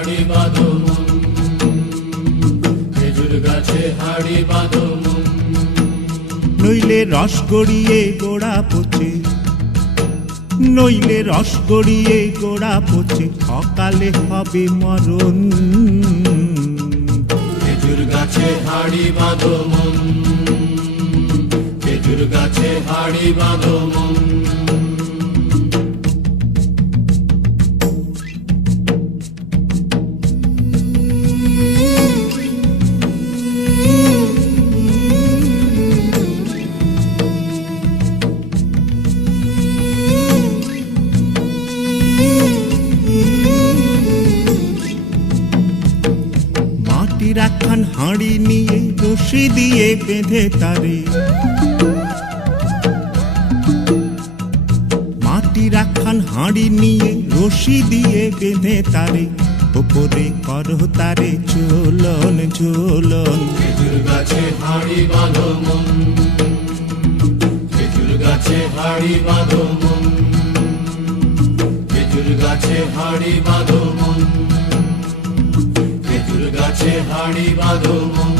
হাড়ি বাঁধো মন, খেজুর গাছে হাড়ি বাঁধো মন। নইলে রস গড়িয়ে গোড়া পচে, নইলে রস গড়িয়ে গোড়া পচে, অকালে হবে মরণ। খেজুর গাছে হাড়ি বাঁধো মন, খেজুর গাছে হাড়ি বাঁধো মন। মাটির একখান হাঁড়ি নিয়ে রশি দিয়ে বেঁধে তারে, মাটির একখান হাঁড়ি নিয়ে রশি দিয়ে বেঁধে তারে, ওপরে করো তারে ঝোলন ঝোলন। খেজুর গাছে হাড়ি বাঁধো মন, খেজুর গাছে হাড়ি বাঁধো মন, খেজুর গাছে হাড়ি বাঁধো মন, খেজুর গাছে হাড়ি বাঁধো মন।